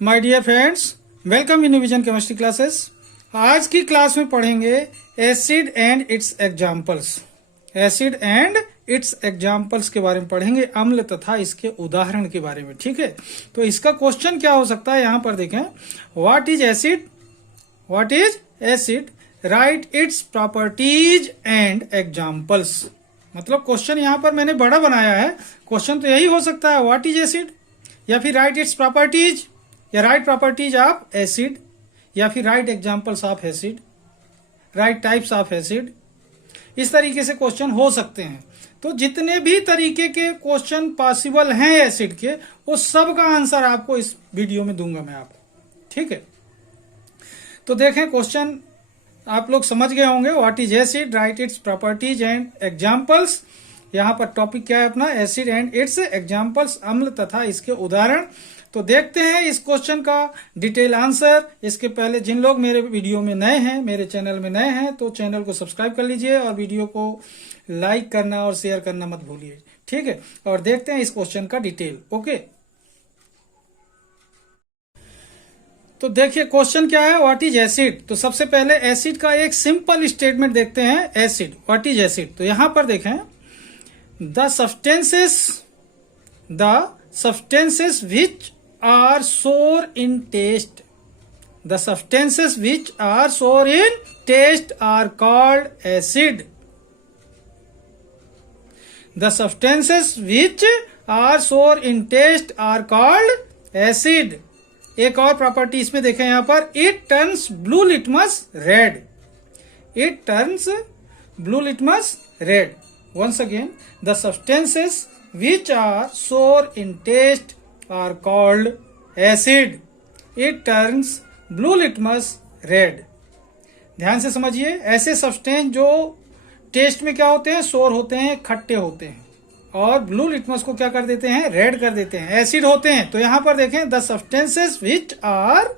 My dear friends, welcome in vision chemistry classes. आज की class में पढ़ेंगे acid and its examples. Acid and its examples के बारे में पढ़ेंगे, अम्ल तथा इसके उदाहरण के बारे में। ठीक है, तो इसका क्वेश्चन क्या हो सकता है, यहां पर देखें। What is acid? What is acid? Right its properties and examples. मतलब क्वेश्चन यहां पर मैंने बड़ा बनाया है। क्वेश्चन तो यही हो सकता है, व्हाट इज एसिड, या फिर राइट इट्स प्रॉपर्टीज, या राइट प्रॉपर्टीज ऑफ एसिड, या फिर right examples of acid, right types of acid. इस तरीके से क्वेश्चन हो सकते हैं। तो जितने भी तरीके के क्वेश्चन पॉसिबल हैं एसिड के, वो सब का आंसर आपको इस वीडियो में दूंगा मैं आपको। ठीक है, तो देखें क्वेश्चन आप लोग समझ गए होंगे। What is acid, right its properties and examples. यहां पर टॉपिक क्या है अपना, एसिड एंड इट्स एग्जाम्पल्स, अम्ल तथा इसके उदाहरण। तो देखते हैं इस क्वेश्चन का डिटेल आंसर। इसके पहले जिन लोग मेरे वीडियो में नए हैं, मेरे चैनल में नए हैं, तो चैनल को सब्सक्राइब कर लीजिए और वीडियो को लाइक करना और शेयर करना मत भूलिए। ठीक है, और देखते हैं इस क्वेश्चन का डिटेल। ओके, तो देखिए क्वेश्चन क्या है, व्हाट इज एसिड। तो सबसे पहले एसिड का एक सिंपल स्टेटमेंट देखते हैं। Acid, what is acid. तो यहां पर देखें, the substances which are sour in taste, the substances which are sour in taste are called acid. The substances which are sour in taste are called acid. एक और property इसमें देखें यहां पर, it turns blue litmus red. It turns blue litmus red. Once again, the substances which are sour in taste are called acid. It turns blue litmus red. ध्यान से समझिए, ऐसे सब्सटेंस जो टेस्ट में क्या होते हैं, सोर होते हैं, खट्टे होते हैं, और ब्लू लिटमस को क्या कर देते हैं, रेड कर देते हैं, एसिड होते हैं। तो यहां पर देखें, the substances which are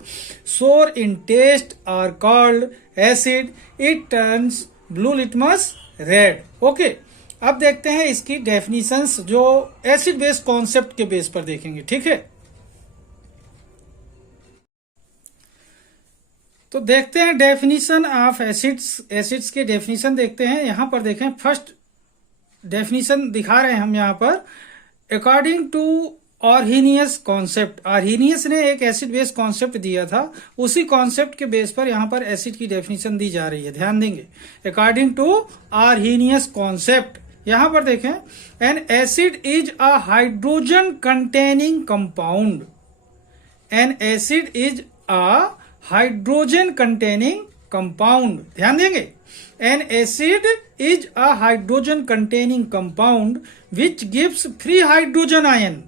sour in taste are called acid. It turns blue litmus red. Okay, अब देखते हैं इसकी डेफिनेशंस, जो एसिड बेस कॉन्सेप्ट के बेस पर देखेंगे। ठीक है, तो देखते हैं डेफिनेशन ऑफ एसिड्स। एसिड्स के डेफिनेशन देखते हैं। यहां पर देखें, फर्स्ट डेफिनेशन दिखा रहे हैं हम यहां पर, अकॉर्डिंग टू ऑर्हिनियस कॉन्सेप्ट। ऑर्हिनियस ने एक एसिड बेस कॉन्सेप्ट दिया था, उसी कॉन्सेप्ट के बेस पर यहां पर एसिड की डेफिनेशन दी जा रही है। ध्यान देंगे, अकॉर्डिंग टू ऑर्हिनियस कॉन्सेप्ट। यहां पर देखें, an acid is a hydrogen containing compound. N acid is a hydrogen containing compound. ध्यान देंगे, N acid is a hydrogen containing compound which gives free hydrogen ion,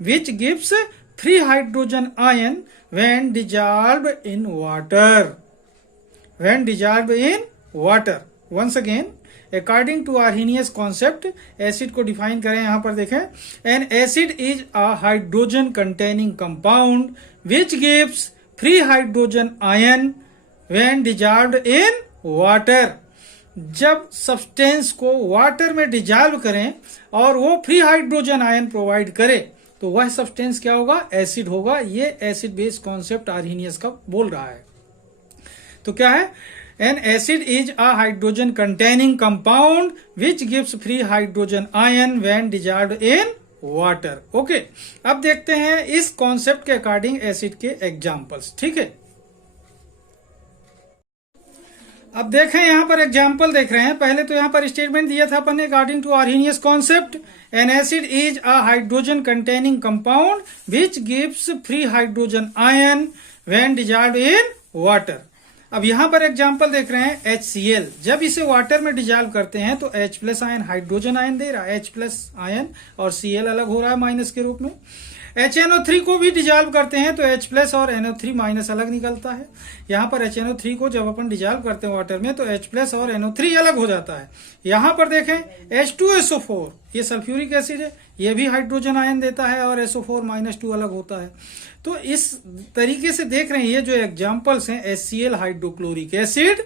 which gives free hydrogen ion when dissolved in water. When dissolved in water. Once again, according to Arrhenius concept, acid को define करें। यहां पर देखें, an acid is a hydrogen containing compound which gives free hydrogen ion when dissolved in water. जब substance को water में dissolve करें और वो फ्री हाइड्रोजन आयन प्रोवाइड करे, तो वह सब्सटेंस क्या होगा, एसिड होगा। ये एसिड बेस कॉन्सेप्ट आर्हिनियस का बोल रहा है। तो क्या है, N acid is a hydrogen containing compound which gives free hydrogen ion when dissolved in water. Okay, अब देखते हैं इस कॉन्सेप्ट के अकॉर्डिंग एसिड के एग्जाम्पल्स। ठीक है, अब देखें यहां पर एग्जाम्पल देख रहे हैं। पहले तो यहां पर स्टेटमेंट दिया था अपन ने, according to Arrhenius concept, an acid is a hydrogen containing compound which gives free hydrogen ion when dissolved in water. अब यहां पर एग्जाम्पल देख रहे हैं, HCl। जब इसे वाटर में डिजॉल्व करते हैं तो H plus ion hydrogen ion दे रहा है, H प्लस आयन, और Cl अलग हो रहा है माइनस के रूप में। HNO3 को भी डिजॉल्व करते हैं तो H प्लस और NO3 माइनस अलग निकलता है। यहां पर HNO3 को जब अपन डिजॉल्व करते हैं वाटर में तो H प्लस और NO3 अलग हो जाता है। यहां पर देखें H2SO4, ये सल्फ्यूरिक एसिड है, ये भी हाइड्रोजन आयन देता है और SO4-2 अलग होता है। तो इस तरीके से देख रहे हैं, ये जो एग्जाम्पल्स हैं, HCl hydrochloric acid,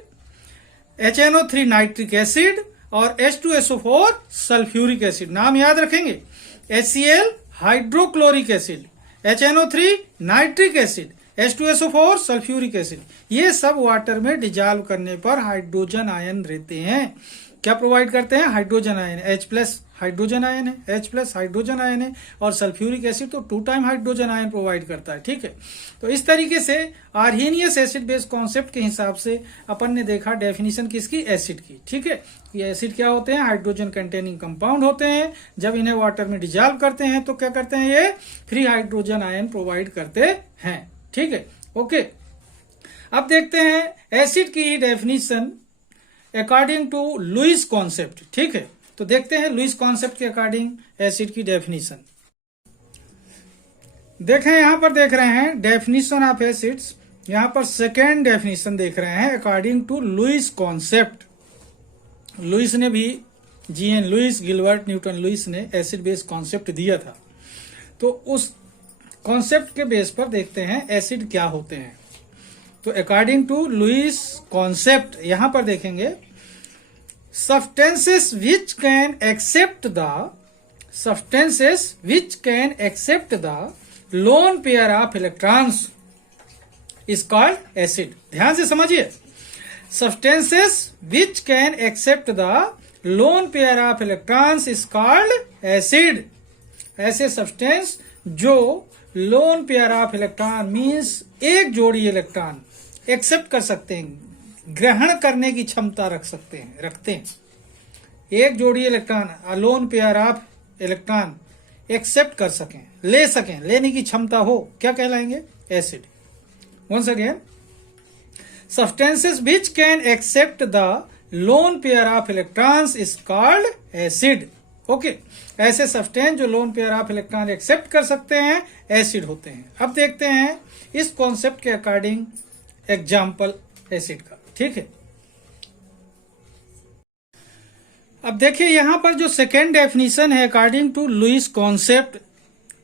HNO3 nitric acid और H2SO4 सल्फ्यूरिक एसिड। नाम याद रखेंगे, HCl hydrochloric acid, HNO3 nitric acid, H2SO4 sulphuric acid, ये सब वाटर में डिजॉल्व करने पर हाइड्रोजन आयन रहते हैं। क्या प्रोवाइड करते हैं? Hydrogen ion. H+ hydrogen ion है, H+ हाइड्रोजन आयन है, और सल्फ्यूरिक एसिड तो 2 टाइम हाइड्रोजन आयन प्रोवाइड करता है। ठीक है, तो इस तरीके से आर्हेनियस एसिड बेस कॉन्सेप्ट के हिसाब से अपन ने देखा डेफिनेशन किसकी? एसिड की। ठीक है, ये एसिड क्या होते हैं? हाइड्रोजन कंटेनिंग कंपाउंड होते हैं। जब इन्हें वाटर में डिजॉल्व करते हैं तो क्या करते हैं? ये फ्री हाइड्रोजन आयन प्रोवाइड करते हैं। ठीक है, ओके। अब देखते हैं एसिड की definition according to Lewis concept. ठीक है, तो देखते हैं लुईस कॉन्सेप्ट के अकॉर्डिंग एसिड की डेफिनेशन। देखें, यहां पर देख रहे हैं डेफिनेशन ऑफ एसिड्स, यहां पर सेकेंड डेफिनेशन देख रहे हैं according to Lewis concept. Lewis ने भी G N Lewis, Gilbert Newton Lewis ने एसिड बेस कॉन्सेप्ट दिया था। तो उस कॉन्सेप्ट के बेस पर देखते हैं एसिड क्या होते हैं। तो अकॉर्डिंग टू लुईस कॉन्सेप्ट यहां पर देखेंगे substances which can accept the lone pair of electrons is called acid। ध्यान से समझिए, substances which can accept the lone pair of electrons is called acid। ऐसे सब्सटेंस जो lone pair of electron means एक जोड़ी इलेक्ट्रॉन एक्सेप्ट कर सकते हैं, ग्रहण करने की क्षमता रखते हैं। एक जोड़ी electron, lone pair of electron accept कर सकें, ले सकें, लेने की क्षमता हो, क्या कहलाएंगे? Acid. Once again, substances which can accept the lone pair of electrons is called acid. Okay, ऐसे सब्सटेंस जो lone pair of electron accept कर सकते हैं एसिड होते हैं। अब देखते हैं इस कॉन्सेप्ट के अकॉर्डिंग एग्जाम्पल एसिड का। ठीक है, अब देखिए यहां पर जो सेकेंड डेफिनेशन है अकॉर्डिंग टू लुईस कॉन्सेप्ट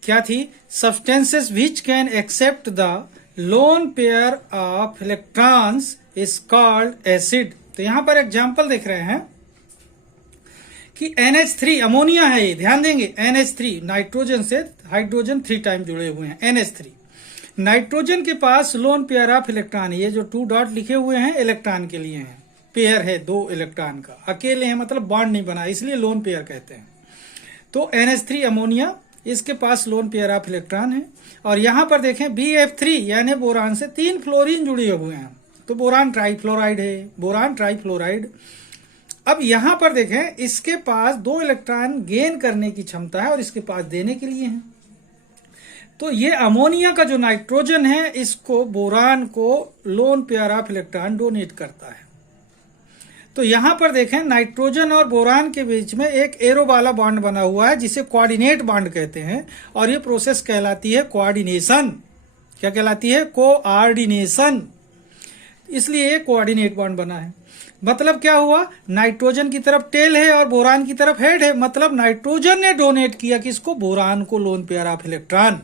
क्या थी? Substances which can accept the lone pair of electrons is called acid. तो यहां पर एग्जाम्पल देख रहे हैं कि NH3 अमोनिया है, ये ध्यान देंगे। NH3 नाइट्रोजन से हाइड्रोजन 3 टाइम जुड़े हुए हैं। NH3 नाइट्रोजन के पास लोन पेयर ऑफ इलेक्ट्रॉन, ये जो 2 डॉट लिखे हुए हैं इलेक्ट्रॉन के लिए हैं, पेयर है 2 इलेक्ट्रॉन का, अकेले हैं मतलब बॉन्ड नहीं बना, इसलिए लोन पेयर कहते हैं। तो NH3 अमोनिया, इसके पास लोन पेयर ऑफ इलेक्ट्रॉन है। और यहां पर देखें BF3 यानी बोरान से 3 फ्लोरीन जुड़े हुए हैं, तो बोरान ट्राइफ्लोराइड है, बोरान ट्राइफ्लोराइड। अब यहां पर देखें इसके पास 2 इलेक्ट्रॉन गेन करने की क्षमता है और इसके पास देने के लिए है। तो ये अमोनिया का जो नाइट्रोजन है इसको बोरान को loan pair of electron donate करता है। तो यहां पर देखें नाइट्रोजन और बोरान के बीच में एक एरो वाला बॉन्ड बना हुआ है जिसे कोऑर्डिनेट बॉन्ड कहते हैं, और ये प्रोसेस कहलाती है कोऑर्डिनेशन। क्या कहलाती है? कोऑर्डिनेशन। इसलिए ये कोऑर्डिनेट बॉन्ड बना है। मतलब क्या हुआ? नाइट्रोजन की तरफ टेल है और बोरान की तरफ हेड है, मतलब नाइट्रोजन ने डोनेट किया किसको? बोरान को लोन पेयर ऑफ इलेक्ट्रॉन।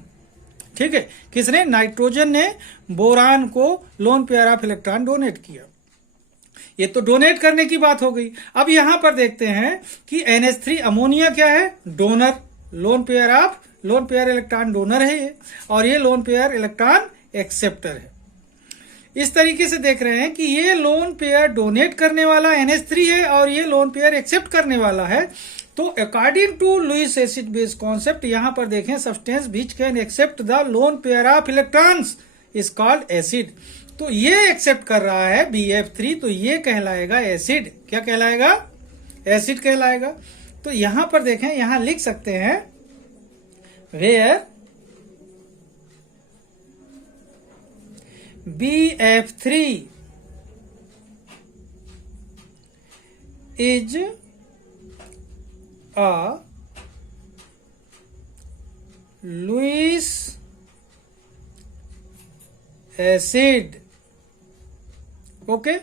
ठीक है, किसने? नाइट्रोजन ने बोरान को loan pair of electron donate किया। ये तो डोनेट करने की बात हो गई। अब यहां पर देखते हैं कि NH3 अमोनिया क्या है? Donor, lone pair electron donor है ये, और ये लोन पेयर इलेक्ट्रॉन एक्सेप्टर है। इस तरीके से देख रहे हैं कि ये लोन पेयर डोनेट करने वाला NH3 है और ये लोन पेयर एक्सेप्ट करने वाला है। तो according to Lewis acid base concept यहां पर देखें substance which can accept the lone pair of electrons is called acid. तो ये एक्सेप्ट कर रहा है BF3, तो ये कहलाएगा एसिड। क्या कहलाएगा? एसिड कहलाएगा। तो यहां पर देखें, यहां लिख सकते हैं where BF3 is a Lewis acid. Okay,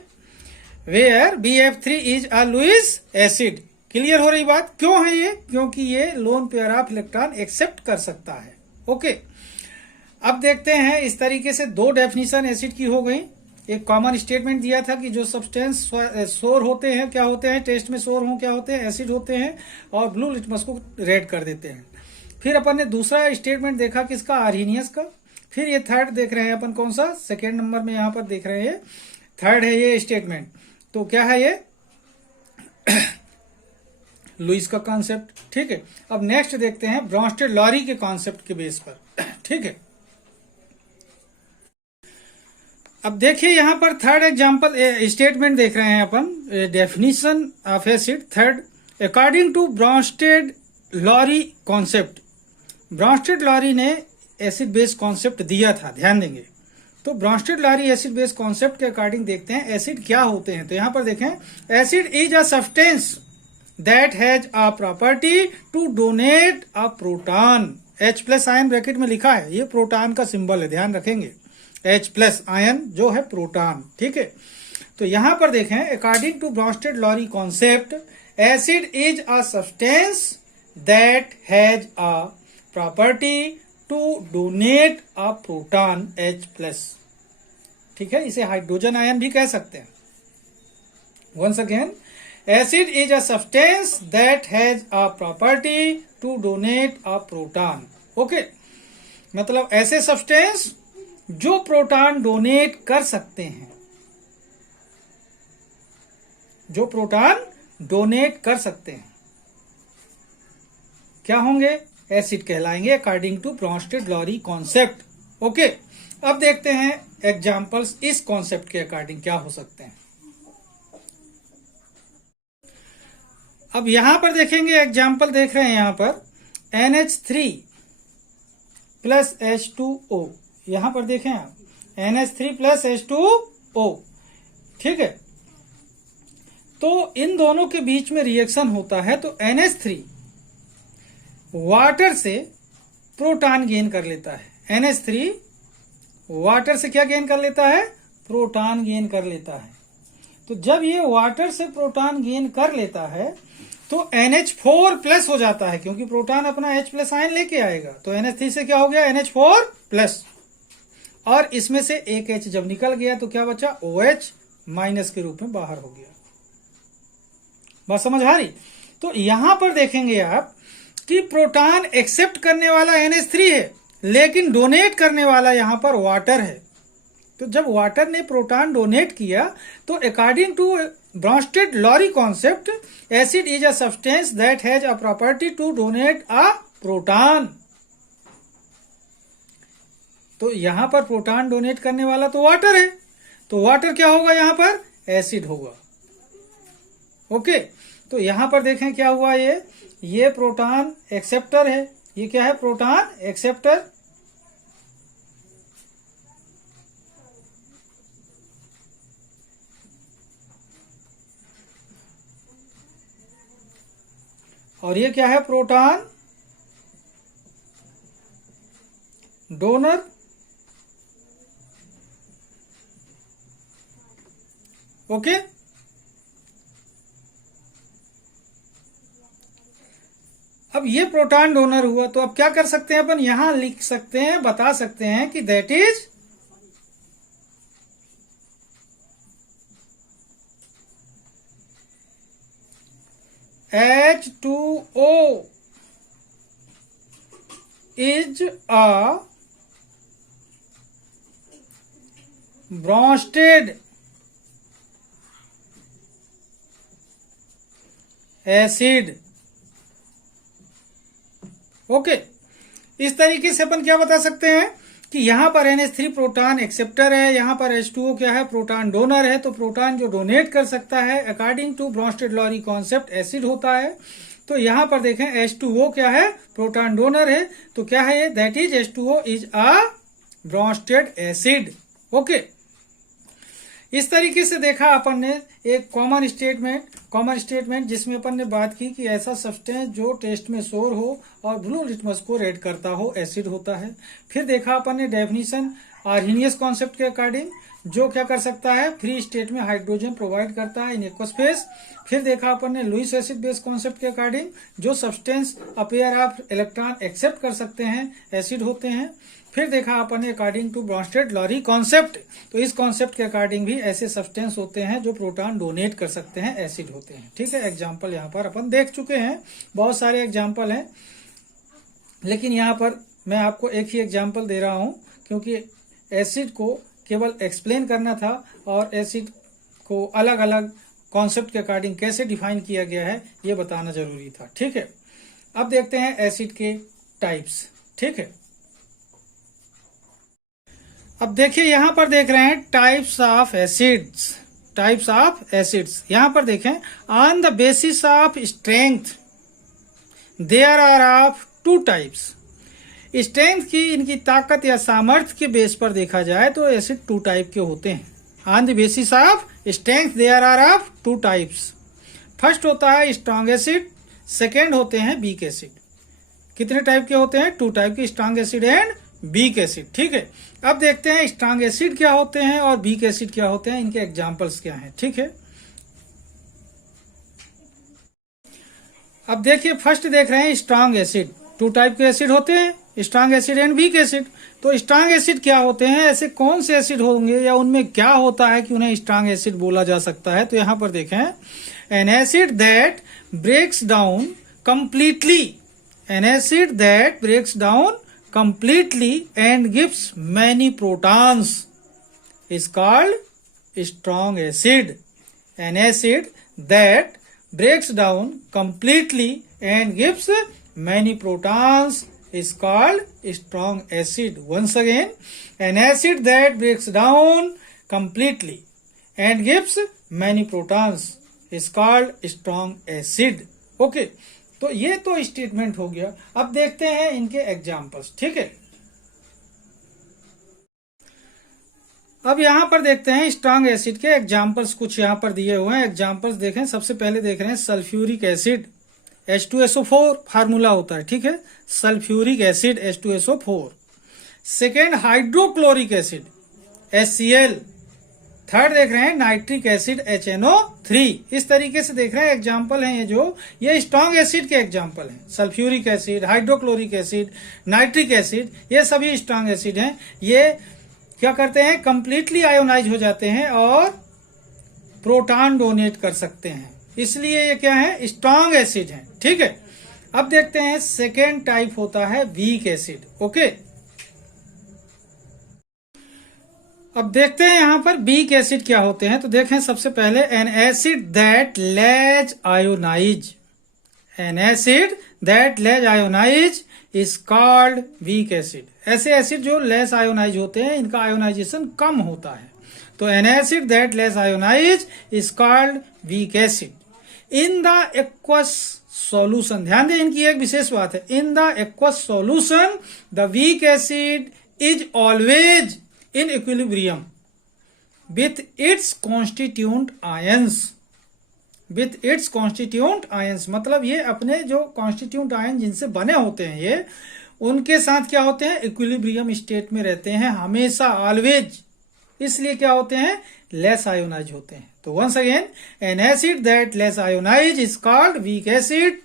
where BF3 is a Lewis acid। Clear हो रही बात? क्यों है ये? क्योंकि ये lone pair of electron accept कर सकता है। ओके, अब देखते हैं इस तरीके से 2 डेफिनेशन एसिड की हो गई। एक कॉमन स्टेटमेंट दिया था कि जो सब्सटेंस सोर होते हैं, क्या होते हैं? टेस्ट में सोर हो क्या होते हैं? एसिड होते हैं, और ब्लू लिटमस को रेड कर देते हैं। फिर अपन ने दूसरा स्टेटमेंट देखा किसका, आर्हीनियस का। फिर ये थर्ड देख रहे हैं अपन, कौन सा, सेकेंड नंबर में यहाँ पर देख रहे हैं, थर्ड है ये स्टेटमेंट। तो क्या है ये, लुईस का कॉन्सेप्ट। ठीक है, अब नेक्स्ट देखते हैं ब्रॉन्स्टेड लॉरी के कॉन्सेप्ट के बेस पर। ठीक है, अब देखिए यहां पर थर्ड एग्जांपल स्टेटमेंट देख रहे हैं अपन, definition of acid third, according to Bronsted Lowry concept. Bronsted Lowry ने एसिड बेस कॉन्सेप्ट दिया था, ध्यान देंगे। तो Bronsted Lowry acid base concept के अकॉर्डिंग देखते हैं एसिड क्या होते हैं। तो यहां पर देखें, acid is a substance that has a property to donate a proton. H plus ion bracket में लिखा है, ये प्रोटॉन का सिंबल है, ध्यान रखेंगे। H प्लस आयन जो है प्रोटॉन। ठीक है, तो यहां पर देखें, according to Bronsted Lowry concept, acid is a substance that has a property to donate a proton H plus. ठीक है, इसे हाइड्रोजन आयन भी कह सकते हैं। Once again, acid is a substance that has a property to donate a proton. Okay, मतलब ऐसे substance जो प्रोटॉन डोनेट कर सकते हैं, जो प्रोटॉन डोनेट कर सकते हैं, क्या होंगे, एसिड कहलाएंगे according to Bronsted Lowry concept. Okay, अब देखते हैं एग्जांपल्स इस कॉन्सेप्ट के अकॉर्डिंग क्या हो सकते हैं। अब यहां पर देखेंगे एग्जाम्पल देख रहे हैं यहां पर NH3 प्लस H2O। यहां पर देखें आप, NH3 प्लस H2O। ठीक है, तो इन दोनों के बीच में रिएक्शन होता है, तो NH3 वाटर से प्रोटॉन गेन कर लेता है। NH3 वाटर से क्या गेन कर लेता है, प्रोटॉन गेन कर लेता है। तो जब ये वाटर से प्रोटॉन गेन कर लेता है तो NH4 प्लस हो जाता है, क्योंकि प्रोटॉन अपना H प्लस आयन लेके आएगा। तो NH3 से क्या हो गया, NH4 प्लस, और इसमें से एक H जब निकल गया तो क्या बचा, OH माइनस के रूप में बाहर हो गया। बात समझ आ रही। तो यहां पर देखेंगे आप कि प्रोटॉन एक्सेप्ट करने वाला NH3 है, लेकिन डोनेट करने वाला यहां पर वाटर है। तो जब वाटर ने प्रोटॉन डोनेट किया तो according to Bronsted Lowry concept, acid is a substance that has a property to donate a proton. तो यहां पर प्रोटॉन डोनेट करने वाला तो वाटर है, तो वाटर क्या होगा, यहां पर एसिड होगा। ओके, तो यहां पर देखें क्या हुआ, ये प्रोटॉन एक्सेप्टर है, ये क्या है, प्रोटॉन एक्सेप्टर। और ये क्या है, प्रोटॉन डोनर। ओके, अब ये प्रोटॉन डोनर हुआ, तो अब क्या कर सकते हैं अपन, यहां लिख सकते हैं, बता सकते हैं कि that is H2O is a Brønsted acid. Okay, इस तरीके से अपन क्या बता सकते हैं कि यहां पर NH3 प्रोटॉन एक्सेप्टर है, यहां पर H2O क्या है, प्रोटॉन डोनर है। तो प्रोटॉन जो डोनेट कर सकता है according to Bronsted Lowry concept acid होता है। तो यहां पर देखें H2O क्या है, प्रोटॉन डोनर है, तो क्या है ये, that is H2O is a Brønsted acid. Okay, इस तरीके से देखा अपन ने एक कॉमन स्टेटमेंट जिसमें अपन ने बात की कि ऐसा सब्सटेंस जो टेस्ट में शोर हो और ब्लू लिटमस को रेड करता हो, एसिड होता है। फिर देखा अपन ने डेफिनेशन आर्हीनियस कॉन्सेप्ट के अकॉर्डिंग, जो क्या कर सकता है, फ्री स्टेट में हाइड्रोजन प्रोवाइड करता है इन एक्वस फेज। फिर देखा अपन ने लुईस एसिड बेस कॉन्सेप्ट के अकॉर्डिंग, जो substance a pair of electron accept कर सकते हैं, एसिड होते हैं। फिर देखा अपन ने according to Bronsted Lowry concept, तो इस कॉन्सेप्ट के अकॉर्डिंग भी ऐसे सब्सटेंस होते हैं जो प्रोटॉन डोनेट कर सकते हैं, एसिड होते हैं। ठीक है, एग्जाम्पल यहाँ पर अपन देख चुके हैं, बहुत सारे एग्जाम्पल हैं। लेकिन यहाँ पर मैं आपको एक ही एग्जाम्पल दे रहा हूँ, क्योंकि एसिड को केवल एक्सप्लेन करना था और एसिड को अलग अलग कॉन्सेप्ट के अकॉर्डिंग कैसे डिफाइन किया गया है ये बताना जरूरी था। ठीक है, अब देखते हैं एसिड के टाइप्स। ठीक है, अब देखिए यहां पर देख रहे हैं types of acids. Types of acids यहां पर देखें, on the basis of strength there are of two types. स्ट्रेंथ की, इनकी ताकत या सामर्थ्य के बेस पर देखा जाए तो एसिड टू टाइप के होते हैं। On the basis of strength there are of two types. First होता है स्ट्रॉन्ग एसिड, सेकेंड होते हैं वीक एसिड। कितने टाइप के होते हैं? टू टाइप के, strong acid and weak acid. ठीक है, अब देखते हैं स्ट्रॉन्ग एसिड क्या होते हैं और वीक एसिड क्या होते हैं, इनके एग्जांपल्स क्या हैं। ठीक है, अब देखिए फर्स्ट देख रहे हैं स्ट्रॉन्ग एसिड। टू टाइप के एसिड होते हैं, strong acid and weak acid. तो स्ट्रॉन्ग एसिड क्या होते हैं, ऐसे कौन से एसिड होंगे या उनमें क्या होता है कि उन्हें स्ट्रॉन्ग एसिड बोला जा सकता है? तो यहां पर देखें, an acid that breaks down completely, an acid that breaks down completely and gives many protons is called strong acid. An acid that breaks down completely and gives many protons is called strong acid. Once again, an acid that breaks down completely and gives many protons is called strong acid. Okay, तो ये तो statement हो गया। अब देखते हैं इनके examples. ठीक है, अब यहां पर देखते हैं स्ट्रॉन्ग एसिड के एग्जाम्पल्स कुछ यहां पर दिए हुए हैं। एग्जाम्पल्स देखें, सबसे पहले देख रहे हैं सल्फ्यूरिक एसिड, H2SO4 फार्मूला होता है। ठीक है, sulphuric acid H2SO4। Second hydrochloric acid HCl। Third देख रहे हैं नाइट्रिक एसिड HNO3। इस तरीके से देख रहे हैं एग्जाम्पल हैं ये स्ट्रॉन्ग एसिड के एग्जाम्पल हैं। Sulphuric acid, hydrochloric acid, nitric acid, ये सभी स्ट्रॉन्ग एसिड हैं। ये क्या करते हैं? कंप्लीटली आयोनाइज हो जाते हैं और प्रोटॉन डोनेट कर सकते हैं, इसलिए ये क्या है? स्ट्रॉन्ग एसिड हैं। ठीक है, अब देखते हैं सेकेंड टाइप होता है वीक एसिड। ओके, अब देखते हैं यहां पर वीक एसिड क्या होते हैं। तो देखें सबसे पहले, an acid that less ionise, an acid that less ionise is called weak acid. ऐसे एसिड जो लेस आयोनाइज होते हैं, इनका आयोनाइजेशन कम होता है, तो an acid that less ionise is called weak acid. In the aqueous solution, ध्यान दें इनकी एक विशेष बात है, in the aqueous solution the weak acid is always in equilibrium with its constituent ions, with its constituent ions, मतलब ये अपने जो constituent ions जिनसे बने होते हैं ये, उनके साथ क्या होते हैं? इक्विलिब्रियम स्टेट में रहते हैं हमेशा, ऑलवेज। इसलिए क्या होते हैं? लेस आयोनाइज होते हैं। तो once again, an acid that less ionise is called weak acid.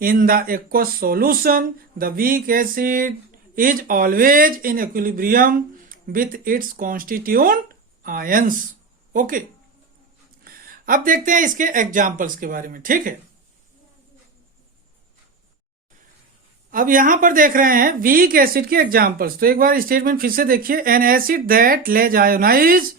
In the aqueous solution the weak acid is always in equilibrium with its constituent ions. Okay, अब देखते हैं इसके एग्जाम्पल्स के बारे में। ठीक है, अब यहां पर देख रहे हैं वीक एसिड के एग्जाम्पल्स। तो एक बार स्टेटमेंट फिर से देखिए, an acid that less ionise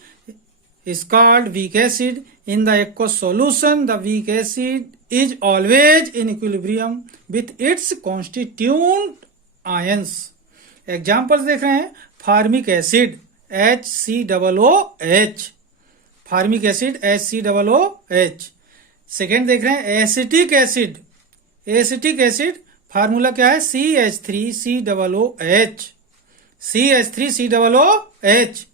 is called weak acid. In the aqueous solution the weak acid is always in equilibrium with its constituent ions. Examples देख रहे हैं, formic acid HCOOH, formic acid HCOOH। Second देख रहे हैं acetic acid, acetic acid formula क्या है? CH3COOH, CH3COOH।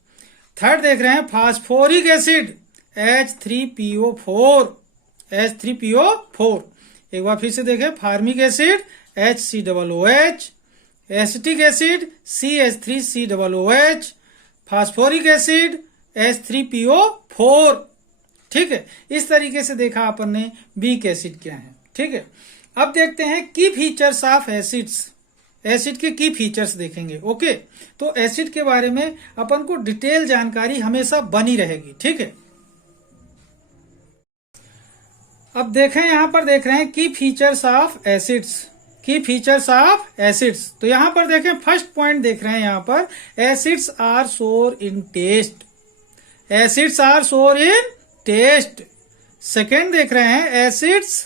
Third देख रहे हैं फास्फोरिक एसिड H3PO4, H3PO4। एक बार फिर से देखें, formic acid HCOOH, acetic acid CH3COOH, phosphoric acid H3PO4। ठीक है, इस तरीके से देखा अपन ने वीक एसिड क्या है। ठीक है, अब देखते हैं की फीचर्स ऑफ एसिड्स। एसिड के की फीचर्स देखेंगे। ओके, तो एसिड के बारे में अपन को डिटेल जानकारी हमेशा बनी रहेगी। ठीक है, अब देखें यहां पर देख रहे हैं की फीचर्स ऑफ एसिड्स। की फीचर्स ऑफ एसिड्स। तो यहां पर देखें, फर्स्ट पॉइंट देख रहे हैं यहां पर, acids are sour in test. Acids are sour in test. Second देख रहे हैं, acids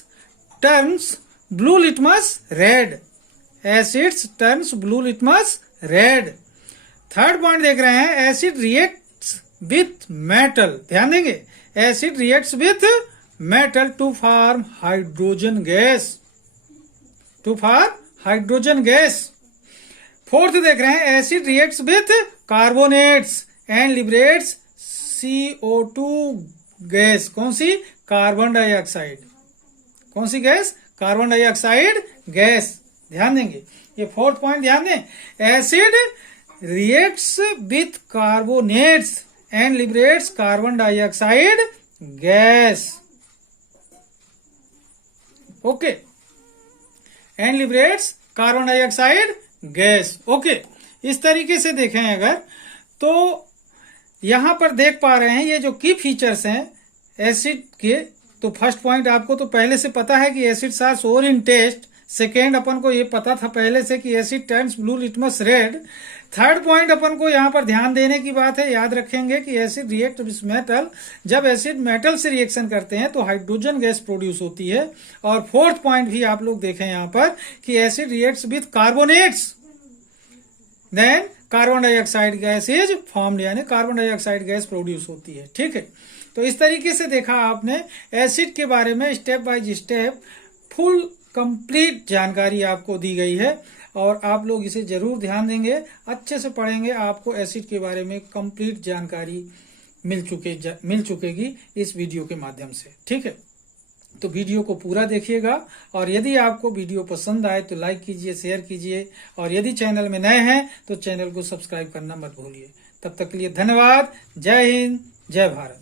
turns blue litmus red. Acids turns blue litmus red. Third point देख रहे हैं, एसिड रिएक्ट्स विथ मेटल। ध्यान देंगे, acid reacts with metal to form hydrogen gas. To form hydrogen gas. Fourth देख रहे हैं, acid reacts with carbonates and liberates CO2 gas. कौन सी? Carbon dioxide. कौन सी गैस? Carbon dioxide gas. ध्यान देंगे, ये फोर्थ पॉइंट ध्यान दें, acid reacts with carbonates and liberates carbon dioxide gas. Okay, and liberates carbon dioxide gas. Okay, इस तरीके से देखें अगर, तो यहां पर देख पा रहे हैं ये जो की फीचर्स हैं एसिड के। तो फर्स्ट पॉइंट आपको तो पहले से पता है कि acids are sour in test. Second अपन को ये पता था पहले से कि acid turns blue litmus red. Third point अपन को यहाँ पर ध्यान देने की बात है, याद रखेंगे कि एसिड रिएक्ट विथ मेटल। जब एसिड मेटल से रिएक्शन करते हैं तो हाइड्रोजन गैस प्रोड्यूस होती है। और फोर्थ पॉइंट भी आप लोग देखें यहाँ पर कि acid reacts with carbonates, then carbon dioxide gas is formed, यानी कार्बन डाइऑक्साइड गैस प्रोड्यूस होती है। ठीक है, तो इस तरीके से देखा आपने एसिड के बारे में step by step full complete जानकारी आपको दी गई है। और आप लोग इसे जरूर ध्यान देंगे, अच्छे से पढ़ेंगे, आपको एसिड के बारे में कंप्लीट जानकारी मिल चुकेगी इस वीडियो के माध्यम से। ठीक है, तो वीडियो को पूरा देखिएगा, और यदि आपको वीडियो पसंद आए तो लाइक कीजिए, शेयर कीजिए, और यदि चैनल में नए हैं तो चैनल को सब्सक्राइब करना मत भूलिए। तब तक के लिए धन्यवाद। जय हिंद, जय भारत।